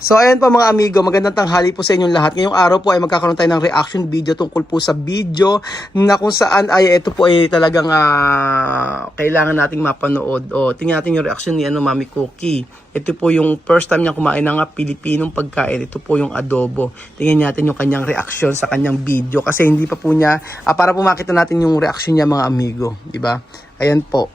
So ayan po mga amigo, magandang tanghali po sa inyong lahat. Ngayong araw po ay magkakaroon tayo ng reaction video tungkol po sa video na kung saan ay ito po ay talagang kailangan nating mapanood. O tingnan natin yung reaction ni Mami Cookie. Ito po yung first time niya kumain ng Pilipinong pagkain. Ito po yung adobo. Tingnan natin yung kanyang reaction sa kanyang video kasi hindi pa po niya para po makita natin yung reaction niya mga amigo, di ba? Ayan po.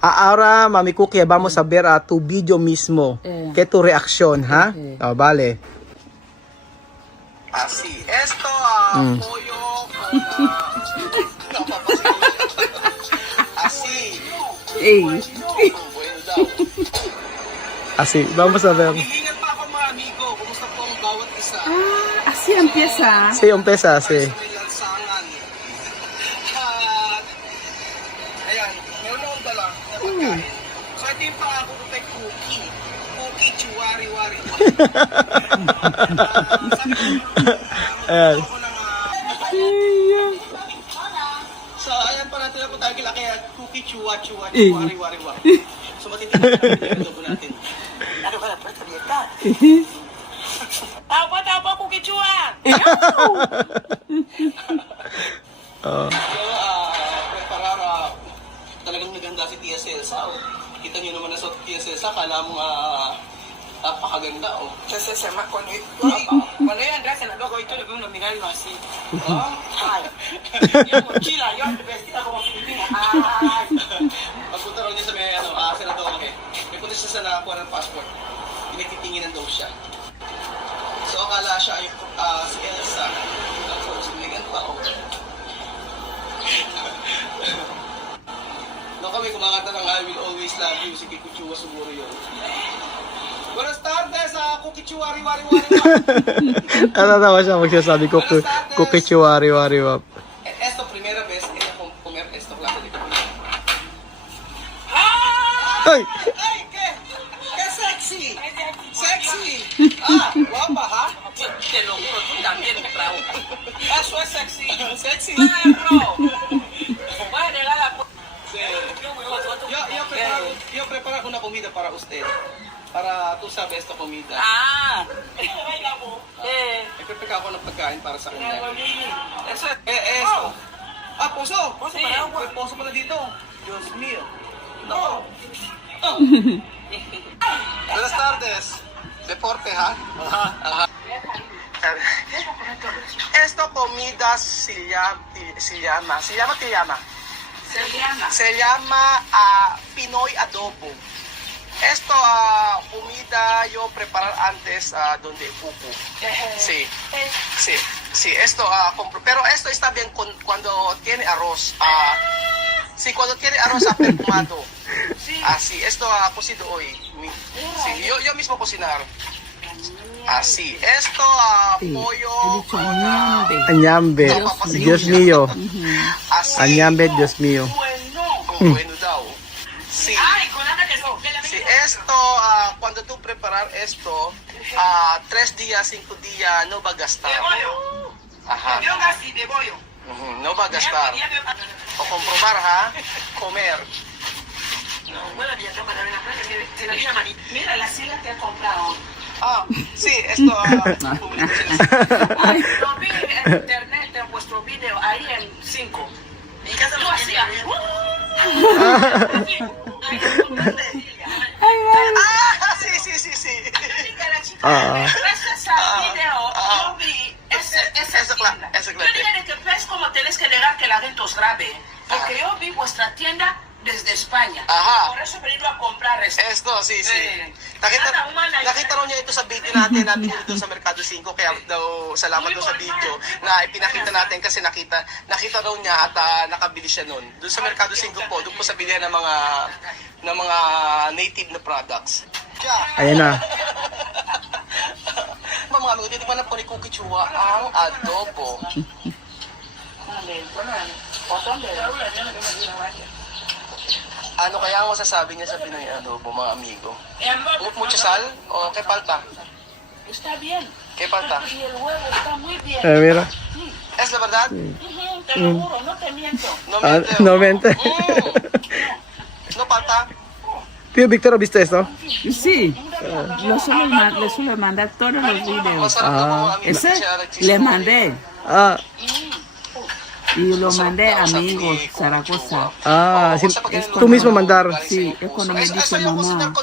Ahora, Mami Cookie, vamos a ver a tu video mismo. Que tu reacción, ¿ha? Oh, vale. Así. Esto, pollo con... Así. Ey. Así, vamos a ver. Hihingan pa ako mga amigo, kumusta po ang bawat isa? Así empieza. Sí, empieza así. Sa may lansangan. At, ayan, meron akong dala na pagkain. So ito yung pangako ko kay Cookie. Cookie Chiwari-wari. Ayan. So ayan pa natin na po tayo kila kaya Cookie Chiwari-wari. So matitinan natin yung adobo natin. Ano ba na, pwede dieta? Tapa, Cookie Chua! Preparar, talagang naganda si Tia Celsa. Oh. Kita nyo naman na sa Tia Celsa, kala mo napakaganda. Oh. Entonces se llama cuando ella anda en la loco y tú le ves una mirada así. Ay, yo mochila, yo vestida como filipina. Ay, Pagpunta raw niya sa may senador may punta siya sa nakakuha ng passport. Pinagtitinginan daw siya. So akala siya ay si Elsa. Tapos binigan pa ako. Nung kami kumakanta ng I Will Always Love You, si Kikuchua siguro yun. Buenas tardes, Cookie Chiwari-wari-wari. Natatawa siya magsasabi ko, Cookie Chiwari-wari-wap. Esto, primera vez en comer esto clase de comida. Ay! ¡Ay, qué! ¡Qué sexy! ¡Sexy! Guapa, ¿ha? te lo juro, tú también, bravo. Eso es sexy. Sexy. Bro, voy a negar la Sí. Yo preparo una comida para usted. Para tú sabes esta comida. Nagprepare ako ng pagkain para sa kanya. eso es. Esto. Poso. Sí. May poso pala dito. Dios mío. No. Buenas tardes. Deporte, ¿ha? Ajá. Esto comida se llama Pinoy adobo. Esto comida yo preparar antes donde pupu. Sí. Esto compro, pero esto está bien cuando tiene arroz. Sí, cuando tiene arroz perfumado. Así, esto cocido hoy. Sí, yo mismo cocinar. Así, esto pollo con Anyambe. Dios mío. así. Anyambe, Dios mío. Bueno daw. Sí. Ay, con la que no. Si esto, cuando tú preparar esto, 3 días, 5 días, no va a gastar. De bollo. Ajá. Yo casi de bollo. No va a gastar. O comprobar, ha? Comer. Bueno, ya tengo para ver la playa. Mira la silla que he comprado. Sí, esto, Lo vi en internet, en vuestro video, ahí en 5. ¿Y qué hacemos así? sí. Gracias al video, yo vi esa tienda. esa Yo clase. dije que ves como tenés que negar que la gente os grabe. Porque yo vi vuestra tienda desde España. Ajá. Por eso he venido a comprar esto. Esto, sí. Eh. Nakita Nakita raw niya ito sa video natin dito sa Mercado 5, kaya daw salamat daw sa video na ipinakita natin kasi nakita raw niya at nakabili siya noon. Doon sa Mercado 5 po, doon po sa bilihan ng mga native na products. Ayan na. Mga amigo, titikman na po ni Cookie Chua ang adobo. Ano kaya ang masasabi niya sa Pinoy adobo, mga amigo? Mucho sal o que falta? Está bien. ¿Qué falta? Y el huevo está muy bien. Mira. ¿Es la verdad? Te lo juro, no te miento. No Ah, miente. no miente. No falta. Tío Víctor, ¿has visto esto? Sí. Le suelo mandar todos los videos. Masarap na po ang Ese siya le mandé. Ah, Y lo mandé a mi hijo, Zaragoza. tú mismo mandar. Sí, es cuando me dice mamá,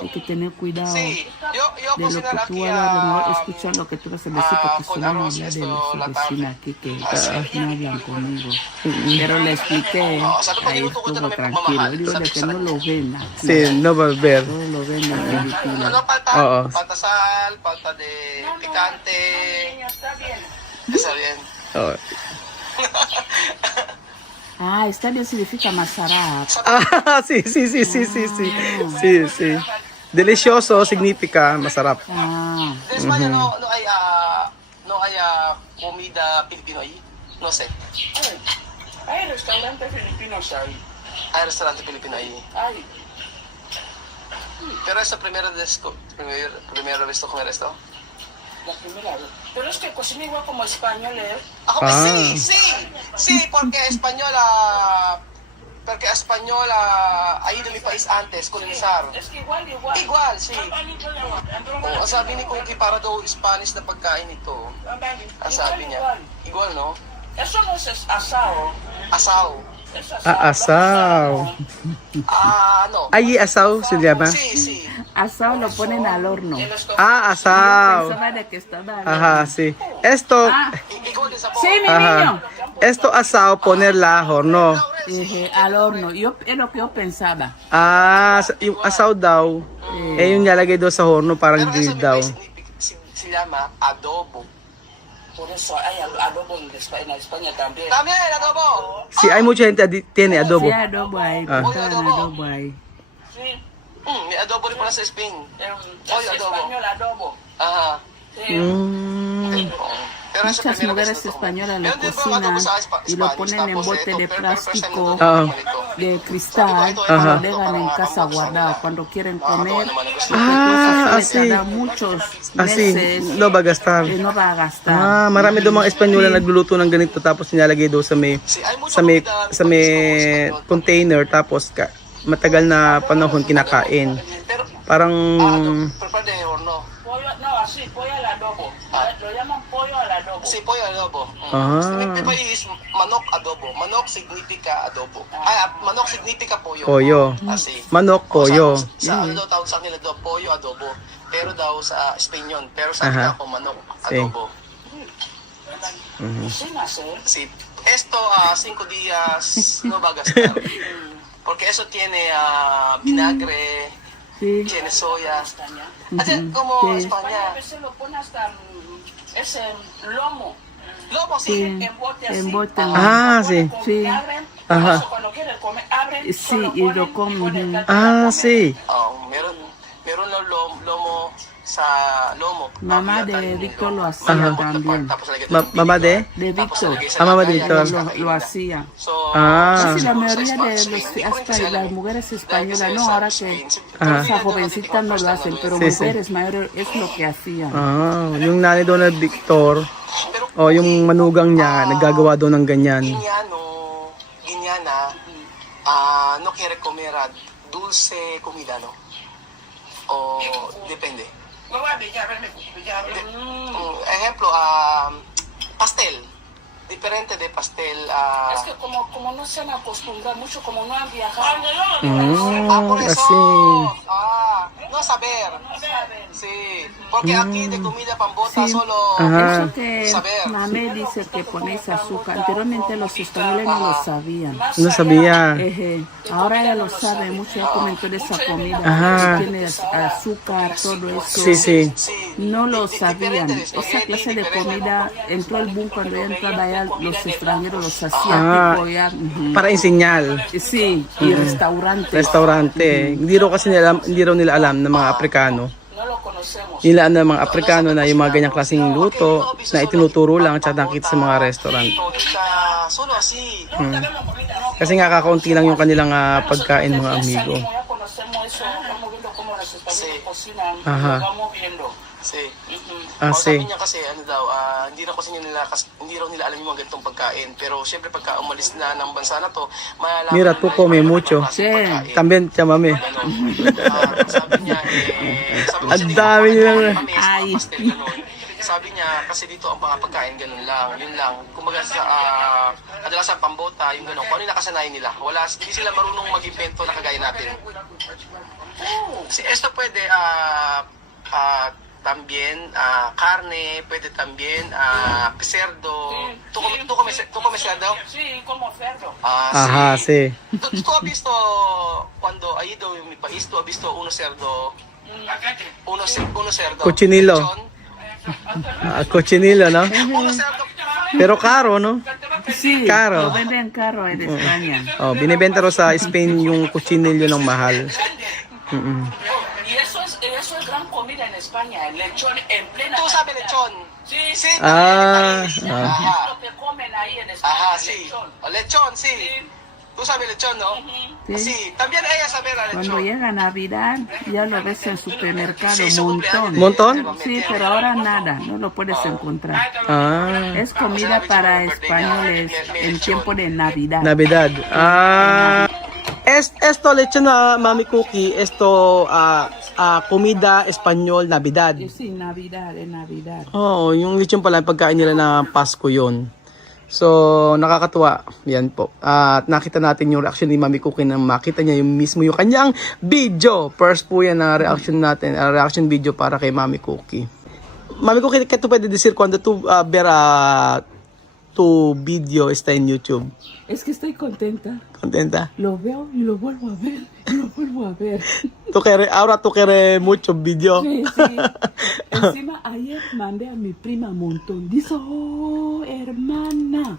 hay que tener cuidado Sí, yo de lo que cocinar tú aquí hablas, de no a... escuchar lo que tú vas a decir, porque con solo van a arroz, hablar de esto, los la vecinos aquí que sí. no hablan conmigo. Pero le expliqué, sabi ko, ahí niluto ko ito estuvo na may tranquilo. pagmamahal. Digo, de Sabi que ko no sa lo ven aquí. Sí, no va a ver. No lo ven en Filipinas. Ano palta? Oo. Palta sal, palta de picante. Está bien. Oh. Ah, está bien significa masarap. Ah, sí. Sí. Delicioso significa masarap. Ah, En España no hay comida Pilipino ahí. No sé. Hay restaurantes filipinos ahí. Hay restaurante Pilipino ahí. Ay, Pero esta primera vez to comer esto. la primera vez. Pero es que cocina igual como español, ¿eh? Ako, sí, porque español ha ido a mi país antes, colonizar. Es que igual. Igual, sí. Oh, sabi ni Cookie, para daw Spanish na pagkain ito. Ang sabi niya. Igual, no? Eso no es asado. Asaw. Es Asaw. No. Allí asaw se llama. Sí. asado lo ponen al horno. Yo Asaw. pensaba de que estaba al Ajá, sí. Esto, Igual din sa po. Sí, mi niño. esto asaw ponerla horno. Al horno. Es lo que yo pensaba. Yung asaw daw, yung nilalagay daw sa horno parang Pero grill esa daw. se llama adobo. Por eso hay adobo en España también. También, adobo. Sí, hay mucha gente tiene adobo. Sí, adobo hay. Puntaban adobo hay. Sí. May adobo rin pala sa Spain. Es español adobo. Aha. Sí. Pero esa Muchas primera mujeres vez na to. españolas lo Meron din po adobo cocinan sa y lo Spanish, ponen en tapos bote ito, de pero first time plástico, na to, de cristal, Ajá. lo dejan en casa guardado. Cuando quieren comer, así. tarda muchos Así, meses no va a gastar. y no va a gastar. Marami daw mga Espanyol na nagluluto ng ganito tapos nilalagay daw sa may container tapos matagal na panahon kinakain. Pero, Parang prepare de horno. Pollo, no, así, pollo al adobo. Lo llaman pollo al adobo. Si pollo adobo. May país, manok adobo. Manok significa adobo. Manok significa pollo. pollo. Así. Manok, pollo. Sa ano daw tawag sa kanila daw, pollo adobo. Pero daw sa Spain yun. Pero sa Aha. akin ako, manok Sí. adobo. Cocinas, ¿eh? Sí. Esto, 5 días no va a gastar. Porque eso tiene vinagre, Sí. tiene soya. Así como Sí. España España. a veces lo pone hasta ese lomo. Lobo, sí. Sí. En bote así. En bote. Sí. Con Sí. abren, Ajá. eso cuando quieren comer, abren, Sí, solo y lo ponen y ponen comen. cada comer. Sí. Meron na lomo sa lomo. Mamá de Papilatan yung Víctor lo lomo. hacía Malambot na también. part, tapos lagyan ng tubig. Mamá de? De Tapos Víctor. lagay sa Mamá de lagayan, Víctor. tapos Lo kakainin. hacía. So, Casi la sa mayoría de Spain, los, hindi ko rin kasi hasta alam las eh. mujeres Dahil españolas, kasi no, sa ahora que Spain, esas jovencitas no lo hacen, pero Sí, sí. mujeres mayores es lo que hacían. Yung nanay daw na Victor, yung manugang niya, naggagawa daw ng ganyan. Ginyana, no quiere comer dulce comida, no? O depende. Ejemplo, pastel. Diferente de pastel. Es que como no se han acostumbrado mucho, como no han viajado. Por eso. Así. No saber. Sí. Porque aquí de comida pambota Sí. solo Ajá. Eso que saber. Mamé dice que ponéis azúcar. Anteriormente los españoles no lo sabían. No sabía. Ahora ya lo sabe, mucho ya comentó de esa comida. Ajá. Tiene azúcar, todo eso. Sí, sí. No lo sabían. Esa clase de comida entró el boom cuando ya entraba allá, los extranjeros los hacían tipo ya. Para enseñar. Sí, y restaurantes. Restaurante. Hindi raw nila alam ng mga Aprikano. No lo conocemos. Nila ng mga Aprikano na yung mga ganyang klaseng luto na itinuturo lang at nakita sa mga restaurant. Solo así. Kasi nga kakaunti lang yung kanilang pagkain mga amigo. Ya conocemos eso, vamos viendo cómo los españoles cocinan, Ajá. lo vamos viendo. Sabi niya kasi ano daw, hindi raw nila alam yung mga ganitong pagkain. Pero syempre pagka umalis na ng bansa na to, malalaman Mira, na tú come yung mucho. klaseng pagkain. También, chamame. Sabi niya, sabi ko Ang kasi dami nilang- Ay. Pastel, ganun. Sabi niya, kasi dito ang mga pagkain, ganun lang, yun lang. Kumbaga sa, kadalasan pambota, yung ganun, kung ano yung nakasanayan nila. Hindi sila marunong mag-invento na kagaya natin. Si esto pwede, también, carne, pwede también, cerdo. ¿Tú comes cerdo? Sí, como cerdo. Ajá, sí. ¿Tú has visto, cuando ha ido en mi país, tú has visto uno cerdo, uno cerdo? Cochinilo. Lechon? Cochinilo, ¿no? Uno cerdo. Pero caro, no? Sí, Caro. lo venden caro en España. Oh, binibenta ro sa Spain yung cochinillo ng mahal. Mm-mm. Y eso es gran comida en España, el lechón en plena. ¿Tú sabes lechón? Sí, Sí. Ah, Ajá. lo que comen ahí en España. Ajá, sí. Lechón. Lechón, sí. Tú sabes lechón, ¿no? Sí. Sí. También ella sabe la Cuando lechón. llega Navidad, ya lo ves en supermercado, Sí, su montón. cumpleaños. ¿Montón? Sí, pero ahora nada, no lo puedes encontrar. Ah, Es comida para españoles en tiempo de Navidad. Navidad. Esto lechon na Mami Cookie, esto comida espanyol Navidad. Sí, Navidad, en Navidad. Oo, yung lechon pala pagkain nila na Pasko 'yon. So, nakakatuwa. Yan po. At nakita natin yung reaction ni Mami Cookie na makita niya yung mismo yung kanyang video. First po yan na reaction natin, reaction video para kay Mami Cookie. Mami Cookie, ¿qué tú puedes decir cuando tú ver tu video está en YouTube? Es que estoy contenta. ¿Contenta? Lo veo y lo vuelvo a ver. Y lo vuelvo a ver. Ahora tú quieres mucho video. Sí, sí. Encima ayer mandé a mi prima un montón. Dice, oh, hermana,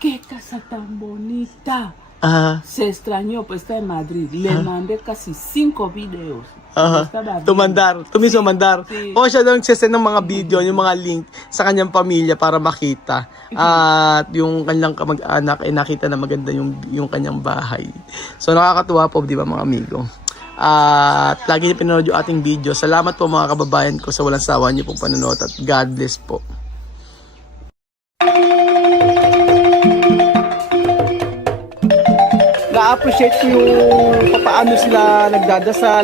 qué casa tan bonita. Ajá. Se extrañó, pues está en Madrid. Le mandé casi 5 videos. Aha. Estaba viendo. Tumandar. Tumiso mandar. Sí. O siya daw nagsisend ng mga video, yung mga link sa kanyang pamilya para makita. At yung kanyang kamag-anak ay nakita na maganda yung kanyang bahay. So nakakatuwa po, di ba mga amigo? At lagi niyo pinanood yung ating video. Salamat po mga kababayan ko sa walang sawa niyo pong panonood at God bless po. Na-appreciate ko yung paano sila nagdadasal,